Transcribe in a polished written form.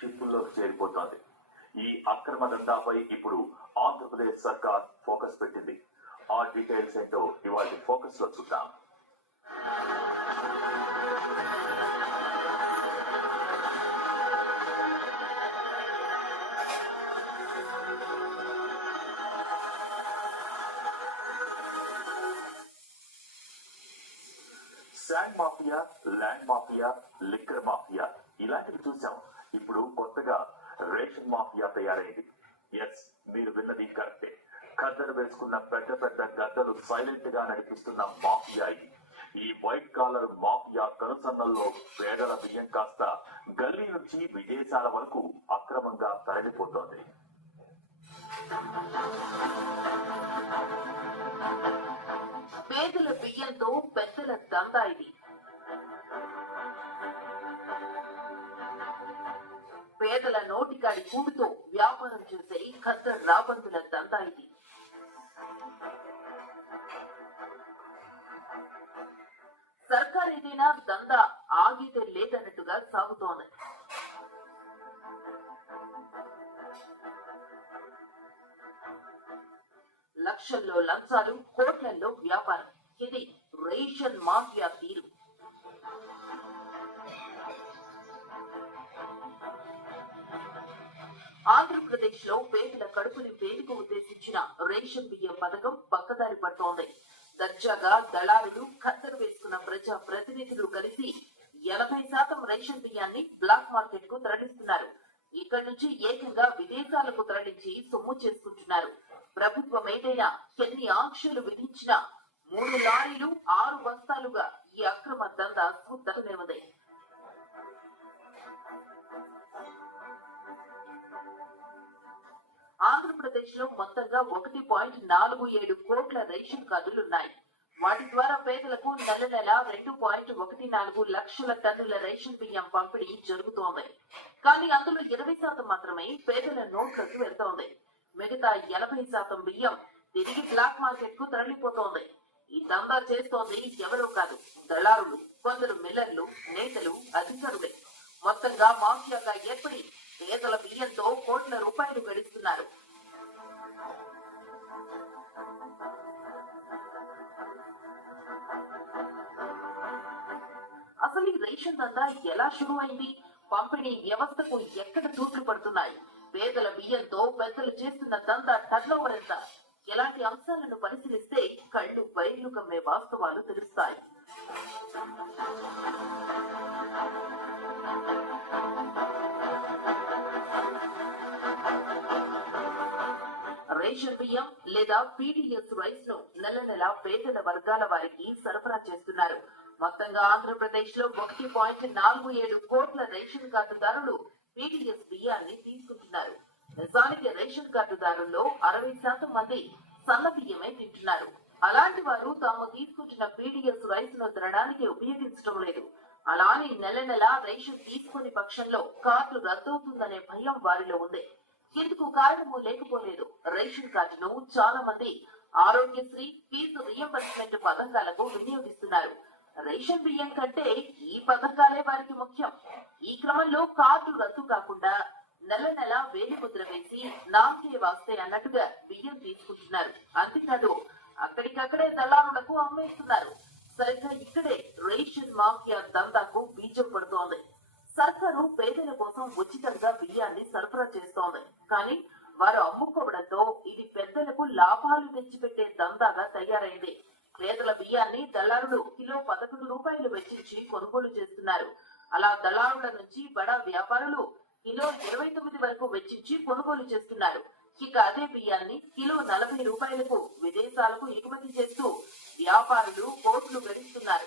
షిప్పుల్లోకి చేరిపోతోంది. ఈ అక్రమ దందాపై ఇప్పుడు ఆంధ్రప్రదేశ్ సర్కార్ ఫోకస్ పెట్టింది. ఆ డీటెయిల్స్ ఏంటో ఇవాళ ఫోకస్ లో చూద్దాం. Sand mafia, land mafia, liquor mafia ఇలాంటివి చూసాం. ఇప్పుడు కొత్తగా రేషన్ మాఫియా తయారైంది. ఎస్, మీరు విన్నది కరెక్టే. ఖద్దరు వేసుకున్న పెద్ద పెద్ద గద్దలు సైలెంట్ గా నడిపిస్తున్న మాఫియా ఇది. ఈ వైట్ కాలర్ మాఫియా కనుసన్నల్లో పేదల బియ్యం కాస్త గల్లీ నుంచి విదేశాల వరకు అక్రమంగా తరలిపోతోంది. పేదల బియ్యంతో పెద్దల దందా ఇది. పేదల నోటికాడి కూడుతో వ్యాపారం చేసే ఖద్దర్ రాబందుల దందా ఇది. సర్కార్ ఏదైనా దందా ఆగితే లేదన్నట్టుగా సాగుతోంది. లక్షల్లో లంచాలు, కోట్లలో వ్యాపారం. ఇది రేషన్ మాఫియా తీరు. ఆంధ్రప్రదేశ్ లో పేదల కడుపుని పేరుకు ఉద్దేశించిన రేషన్ బియ్యం పథకం పక్కదారి పడుతోంది. దర్జాగా దళారులు, ఖద్దరు వేసుకున్న ప్రజా ప్రతినిధులు కలిసి 80% రేషన్ బియ్యాన్ని బ్లాక్ మార్కెట్ కు తరలిస్తున్నారు. ఇక్కడి నుంచి ఏకంగా విదేశాలకు తరలించి సొమ్ము చేసుకుంటున్నారు. ప్రభుత్వం ఏదైనా ఎన్ని ఆంక్షలు విధించినా 3 లారీలు 6 బస్తాలుగా ఈ అక్రమ దందా సూత్తనే ఉంది. ఆంధ్రప్రదేశ్ లో మొత్తంగా 1.47 కోట్ల రేషన్ కార్డులున్నాయి. వాటి ద్వారా పేదలకు నెల నెల 2.14 లక్షల టన్నుల రేషన్ బియ్యం పంపిణీ జరుగుతోంది. కానీ అందులో 20% మాత్రమే పేదల నోట్లకు వెళ్తోంది. మిగతా 80% బియ్యం తిరిగి బ్లాక్ మార్కెట్ కు తరలిపోతోంది. ఈ దందా చేస్తోంది ఎవరో కాదు, దళారులు, కొందరు మిల్లర్లు, నేతలు, అధికారులే. మొత్తంగా మాఫియాగా ఏర్పడి పేదల బియ్యంతో కోట్ల రూపాయలు గడిస్తున్నారు. అసలు ఈ రేషన్ దందా ఎలా షురు అయింది? పంపిణీ వ్యవస్థకు ఎక్కడ తూట్లు పడుతున్నాయి? పేదల బియ్యంతో పెద్దలు చేస్తున్న దందా టర్నోవర్ ఎంత? ఎలాంటి అంశాలను పరిశీలిస్తే కళ్ళు బయలు కమ్మే వాస్తవాలు తెలుస్తాయి. రేషన్ బియ్యం లేదా పీడీఎస్ రైస్ ను నెల నెల పేదల వర్గాల వారికి సరఫరా చేస్తున్నారు. మొత్తంగా ఆంధ్రప్రదేశ్ లో 1.47 కోట్ల రేషన్ కార్డుదారులు పీడీఎస్ బియ్యాన్ని తీసుకుంటున్నారు. నిజానికి రేషన్ కార్డుదారుల్లో 60% మంది సన్న బియ్యమే తింటున్నారు. అలాంటి వారు తాము తీసుకుంటున్న పీడీఎస్ రైస్ ను తినడానికి ఉపయోగించడం లేదు. అలానే నెల నెల రేషన్ తీసుకునే పక్షంలో కార్డు రద్దవుతుందనే భయం వారిలో ఉంది. ఇందుకు కారణము లేకపోలేదు. రేషన్ కార్డును చాలా మంది ఆరోగ్యశ్రీ, ఫీజు రియంబర్స్మెంట్ పథకాలకు వినియోగిస్తున్నారు. రేషన్ బియ్యం కంటే ఈ పథకాలే వారికి ముఖ్యం. ఈ క్రమంలో కార్డు రద్దు కాకుండా నెల నెల వేలి ముద్ర వేసి నాకే వాస్తే అన్నట్టుగా బియ్యం తీసుకుంటున్నారు. అంతేకాదు అక్కడికక్కడే దళారులకు అమ్మేస్తున్నారు. సరిగ్గా ఇక్కడే రేషన్ మాఫియా దందాకు బీజం పడుతోంది. సర్కారు పేదల కోసం ఉచితంగా బియ్యాన్ని సరఫరా చేస్తోంది. కానీ వారు అమ్ముకోవడంతో ఇది పెద్దలకు లాభాలు తెచ్చిపెట్టే దందాగా తయారైంది. పేదల బియ్యాన్ని దళారులు కిలో 11 రూపాయలు వెచ్చించి కొనుగోలు చేస్తున్నారు. అలా దళారుల నుంచి బడా వ్యాపారులు కిలో 29 వరకు వెచ్చించి కొనుగోలు చేస్తున్నారు. ఇక అదే బియ్యాన్ని కిలో 40 రూపాయలకు విదేశాలకు ఎగుమతి చేస్తూ వ్యాపారులు కోట్లు గడిస్తున్నారు.